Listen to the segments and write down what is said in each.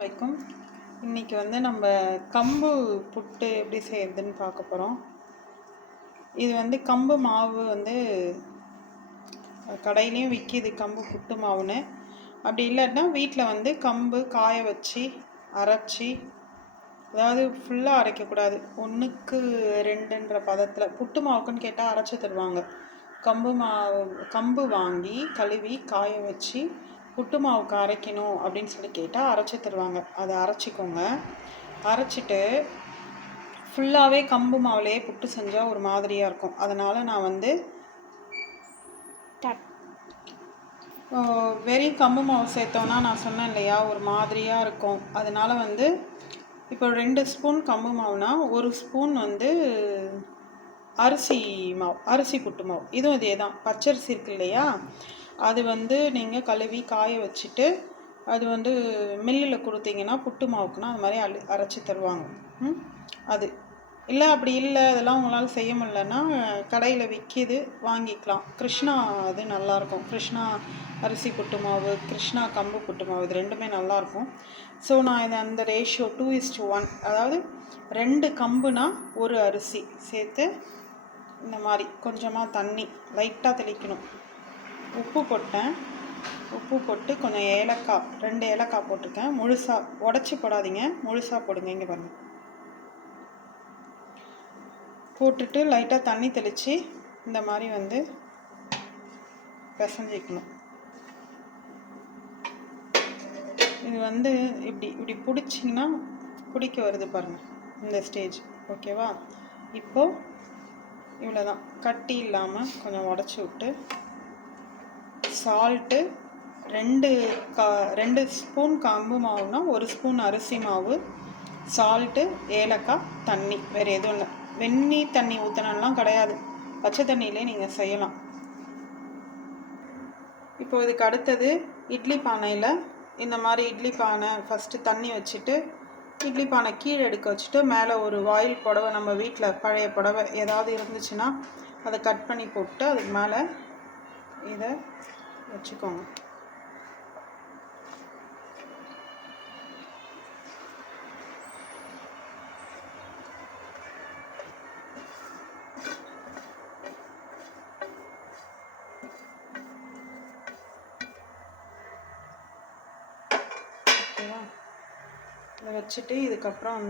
வணக்கம். இன்றைக்கி நம்ம கம்பு புட்டு எப்படி செய்யறதுன்னு பார்க்க போகிறோம். இது கம்பு மாவு கடையிலையும் விற்கிது கம்பு புட்டு மாவுன்னு. அப்படி இல்லைன்னா வீட்டில் கம்பு காய வச்சு அரைச்சி, அதாவது ஃபுல்லாக அரைக்கக்கூடாது, 1:2ன்ற பதத்தில் புட்டு மாவுக்குன்னு கேட்டால் அரைச்சி தருவாங்க. கம்பு வாங்கி கழுவி காய வச்சு புட்டு மாவுக்கு அரைக்கணும் அப்படின்னு சொல்லி கேட்டால் அரைச்சி தருவாங்க. அதை அரைச்சிக்கோங்க. அரைச்சிட்டு ஃபுல்லாகவே கம்பு மாவுலேயே புட்டு செஞ்சால் ஒரு மாதிரியாக இருக்கும். அதனால் நான் வெறும் கம்பு மாவு சேர்த்தோன்னா நான் சொன்னேன் இல்லையா, ஒரு மாதிரியாக இருக்கும். அதனால் இப்போ 2 ஸ்பூன் கம்பு மாவுனா 1 ஸ்பூன் அரிசி புட்டு மாவு. இதுவும் இதே தான், பச்சரிசி இருக்கு இல்லையா, அது நீங்கள் கழுவி காய வச்சுட்டு அது மில்லில் கொடுத்தீங்கன்னா புட்டு மாவுக்குன்னா அது மாதிரி அரைச்சி தருவாங்க. அது இல்லை, அப்படி இல்லை அதெல்லாம் உங்களால் செய்ய முடியலன்னா கடையில் விற்கிது, வாங்கிக்கலாம். கிருஷ்ணா அது நல்லாயிருக்கும். கிருஷ்ணா அரிசி புட்டு மாவு, கிருஷ்ணா கம்பு புட்டு மாவு, இது ரெண்டுமே நல்லாயிருக்கும். ஸோ நான் இதை அந்த ரேஷியோ 2:1, அதாவது 2 கம்புனா 1 அரிசி சேர்த்து இந்த மாதிரி கொஞ்சமாக தண்ணி லைட்டாக தெளிக்கணும். உப்பு போட்டேன். உப்பு போட்டு கொஞ்சம் ஏலக்காய், 2 ஏலக்காய் போட்டிருக்கேன். முழுசாக உடச்சி போடாதீங்க, முழுசாக போடுங்க. இங்கே பாருங்கள். போட்டுட்டு லைட்டாக தண்ணி தெளித்து இந்த மாதிரி பிசைஞ்சிக்கணும். இது இப்படி பிடிச்சிங்கன்னா பிடிக்க வருது பாருங்கள், இந்த ஸ்டேஜ். ஓகேவா? இப்போது இவ்வளோதான், கட்டி இல்லாமல் கொஞ்சம் உடச்சி விட்டு சால்ட்டு 2 ஸ்பூன் கம்பு மாவுனா 1 ஸ்பூன் அரிசி மாவு, சால்ட்டு, ஏலக்காய், தண்ணி, வேறு எதுவும் இல்லை. வெந்நி தண்ணி ஊற்றணும்லாம் கிடையாது, பச்சை தண்ணியிலே நீங்கள் செய்யலாம். இப்போ இதுக்கு அடுத்தது இட்லி பானையில் இந்த மாதிரி இட்லி பானை ஃபஸ்ட்டு தண்ணி வச்சுட்டு இட்லி பானை கீழே எடுக்க வச்சுட்டு மேலே ஒரு வாயில் புடவை, நம்ம வீட்டில் பழைய புடவை ஏதாவது இருந்துச்சுன்னா அதை கட் பண்ணி போட்டு அதுக்கு மேலே இதை வச்சுக்கோங்க. ஓகேவா? இதை வச்சுட்டு இதுக்கப்புறம்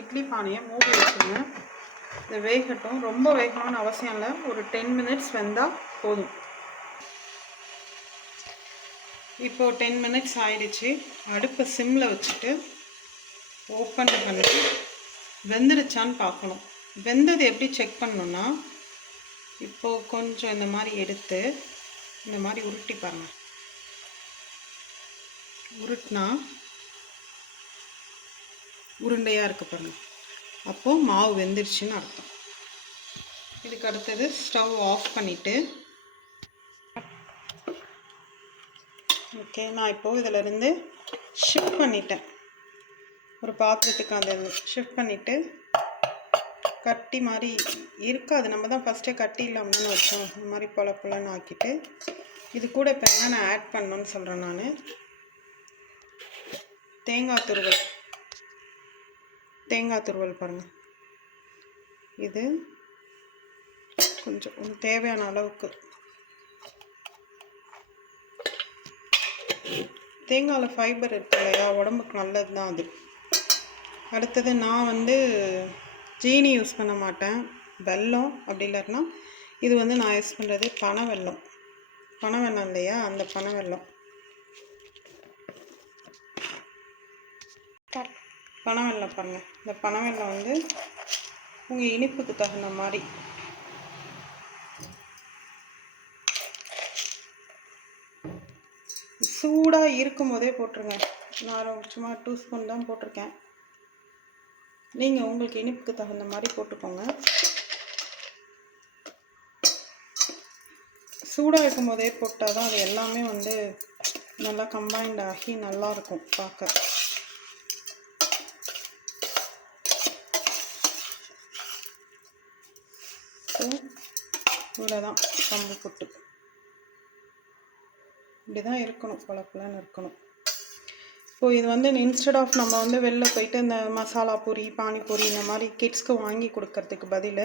இட்லி பானையை மூடி வச்சுருங்க. இது வேகட்டும். ரொம்ப வேகணும்னு அவசியம் இல்லை, ஒரு 10 மினிட்ஸ் வெந்தால் போதும். இப்போது 10 மினிட்ஸ் ஆயிடுச்சு. அடுப்பை சிம்மில் வச்சுட்டு ஓப்பன் பண்ணி வெந்துருச்சான்னு பார்க்கணும். வெந்தது எப்படி செக் பண்ணணுன்னா, இப்போது கொஞ்சம் இந்த மாதிரி எடுத்து இந்த மாதிரி உருட்டி பாருங்கள். உருட்டினா உருண்டையாக இருக்குது பாருங்கள், அப்போது மாவு வெந்துருச்சுன்னு அர்த்தம். இதுக்கு அடுத்தது ஸ்டவ் ஆஃப் பண்ணிவிட்டு, ஓகே, நான் இப்போது இதிலேருந்து ஷிஃப்ட் பண்ணிட்டேன். ஒரு பாத்திரத்துக்கு அந்த ஷிஃப்ட் பண்ணிவிட்டு கட்டி மாதிரி இருக்காது, நம்ம தான் ஃபஸ்ட்டே கட்டி இல்லாமல் வச்சோம். இந்த மாதிரி பொலன்னு ஆக்கிட்டு இது கூட இப்போ என்ன நான் ஆட் பண்ணணுன்னு சொல்கிறேன். நான் தேங்காய் துருவல் பாருங்கள். இது கொஞ்சம் தேவையான அளவுக்கு. தேங்காயில் ஃபைபர் இருக்கு இல்லையா, உடம்புக்கு நல்லது தான் அது. அடுத்தது நான் ஜீனி யூஸ் பண்ண மாட்டேன், வெல்லம். அப்படி இல்லைன்னா இது நான் யூஸ் பண்ணுறது பனை வெல்லம் இல்லையா, அந்த பனை வெல்லம் பாருங்கள். இந்த பனை வெல்லம் உங்கள் இனிப்புக்கு தகுந்த மாதிரி சூடாக இருக்கும் போதே போட்டுருங்க. நான் சும்மா 2 ஸ்பூன் தான் போட்டிருக்கேன். நீங்கள் உங்களுக்கு இனிப்புக்கு தகுந்த மாதிரி போட்டுக்கோங்க. சூடாக இருக்கும் போதே போட்டால் தான் அது எல்லாமே நல்லா கம்பைண்ட் ஆகி நல்லாயிருக்கும் பார்க்க. ஸோ இவ்வளோதான் கம்பு புட்டு. இப்படி தான் இருக்கணும், பளபளன்னு இருக்கணும். ஸோ இது வந்து இன்ஸ்டெட் ஆஃப் நம்ம வந்து வெளில போயிட்டு இந்த மசாலா பூரி, பானிபூரி இந்த மாதிரி கிட்ஸ்க்கு வாங்கி கொடுக்கறதுக்கு பதில்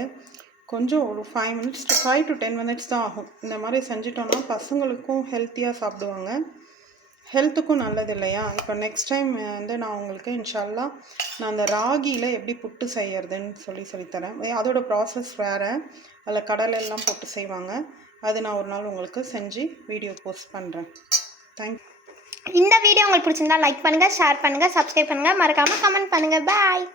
கொஞ்சம் ஒரு 5 மினிட்ஸ் 5 to 10 மினிட்ஸ் தான் ஆகும். இந்த மாதிரி செஞ்சிட்டோன்னா பசங்களுக்கும் ஹெல்த்தியாக சாப்பிடுவாங்க, ஹெல்த்துக்கும் நல்லது இல்லையா? இப்போ நெக்ஸ்ட் டைம் வந்து நான் உங்களுக்கு இன்ஷால்லா நான் அந்த ராகியில் எப்படி புட்டு செய்யறதுன்னு சொல்லித்தரேன். அதோட ப்ராசஸ் வேறு, அதில் கடலை எல்லாம் போட்டு செய்வாங்க. அது நான் ஒரு நாள் உங்களுக்கு செஞ்சு வீடியோ போஸ்ட் பண்ணுறேன். தேங்க்யூ. இந்த வீடியோ உங்களுக்கு பிடிச்சிருந்தா லைக் பண்ணுங்கள், ஷேர் பண்ணுங்கள், சப்ஸ்கிரைப் பண்ணுங்கள், மறக்காமல் கமெண்ட் பண்ணுங்கள். பாய்.